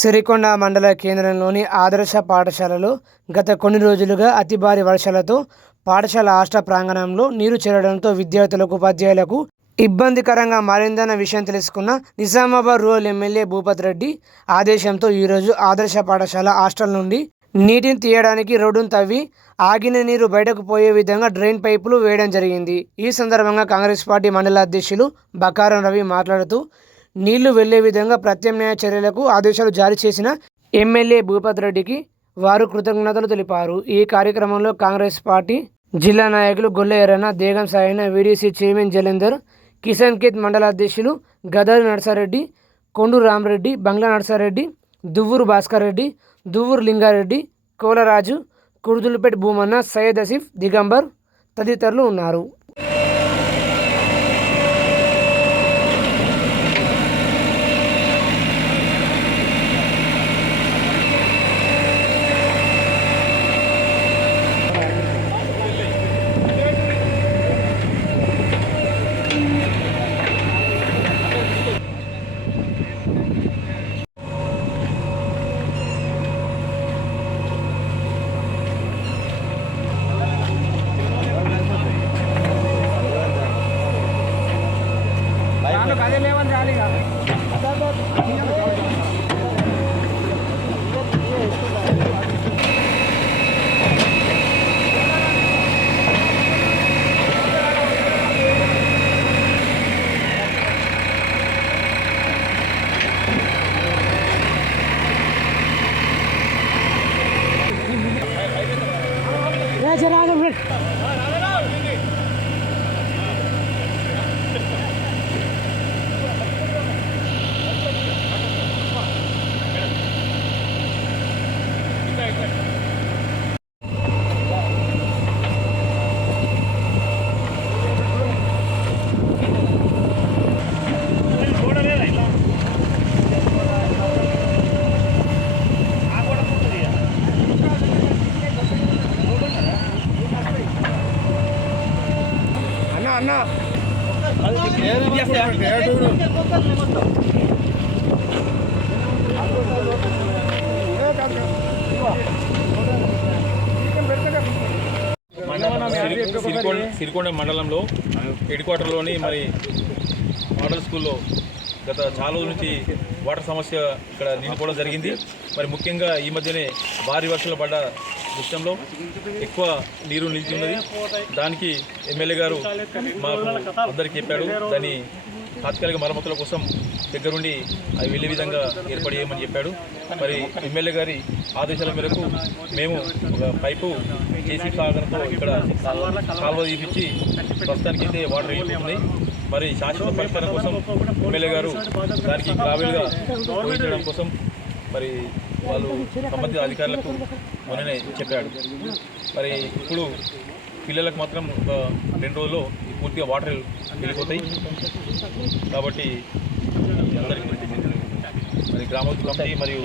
సిరికొండ మండల కేంద్రంలోని ఆదర్శ పాఠశాలలో గత కొన్ని రోజులుగా అతి భారీ వర్షాలతో పాఠశాల హాస్టల్ ప్రాంగణంలో నీరు చేరడంతో విద్యార్థులకు ఉపాధ్యాయులకు ఇబ్బందికరంగా మారిందన్న విషయం తెలుసుకున్న నిజామాబాద్ రూరల్ ఎమ్మెల్యే భూపత్ రెడ్డి ఆదేశంతో ఈరోజు ఆదర్శ పాఠశాల హాస్టల్ నుండి నీటిని తీయడానికి రోడ్డును తవ్వి ఆగిన నీరు బయటకు పోయే విధంగా డ్రైన్ పైపులు వేయడం జరిగింది. ఈ సందర్భంగా కాంగ్రెస్ పార్టీ మండల అధ్యక్షులు బకారం రవి మాట్లాడుతూ నీళ్ళు వెళ్ళే విధంగా ప్రత్యామ్నాయ చర్యలకు ఆదేశాలు జారీ చేసిన ఎమ్మెల్యే భూపత్ రెడ్డికి వారు కృతజ్ఞతలు తెలిపారు. ఈ కార్యక్రమంలో కాంగ్రెస్ పార్టీ జిల్లా నాయకులు గొల్ల ఎర్రన దేగం సాయన వీడీసీ చైర్మన్ జలేందర్ కిసాన్ కేత్ మండల అధ్యక్షులు గదారి నరసారెడ్డి కొండు రామరెడ్డి బంగ్లా నరసారెడ్డి దువ్వూరు భాస్కర్ రెడ్డి దువ్వూరు లింగారెడ్డి కోలరాజు కుర్దులపేట్ భూమన్న సయ్యద్ అసీఫ్ దిగంబర్ తదితరులు ఉన్నారు. जरा అన్న. సిరికొండ మండలంలో హెడ్ క్వార్టర్లోని మరి మోడల్ స్కూల్లో గత చాలా రోజుల నుంచి వాటర్ సమస్య ఇక్కడ నిండిపోవడం జరిగింది. మరి ముఖ్యంగా ఈ మధ్యనే భారీ వర్షాలు పడ్డ దృశ్యంలో ఎక్కువ నీరు నిలిచి ఉన్నది. దానికి ఎమ్మెల్యే గారు మాకు అందరికీ చెప్పాడు. దాన్ని తాత్కాలిక మరమ్మతుల కోసం దగ్గరుండి అవి వెళ్ళే విధంగా ఏర్పాటు చేయమని చెప్పాడు. మరి ఎమ్మెల్యే గారి ఆదేశాల మేరకు మేము ఒక పైపు చేసి సాగరంతో ఇక్కడ కాలువ తీపిచ్చి ప్రస్తుతానికి అయితే వాటర్ వెళ్ళిపోతున్నాయి. మరి శాశ్వత పరిష్కారం కోసం ఎమ్మెల్యే గారు దానికి కావిలుగా ఊహించడం కోసం మరి వాళ్ళు సంబంధిత అధికారులకు మొన్ననే చెప్పాడు. మరి ఇప్పుడు పిల్లలకు మాత్రం ఒక రెండు రోజుల్లో ఈ పూర్తిగా వాటర్ వెళ్ళిపోతాయి. కాబట్టి అందరికీ మరి గ్రామ మరియు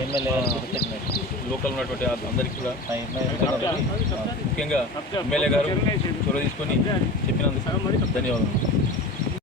లోకల్ ఉన్నటువంటి అందరికీ కూడా ముఖ్యంగా ఎమ్మెల్యే గారు చొరవ తీసుకొని చెప్పినందుకు ధన్యవాదాలు.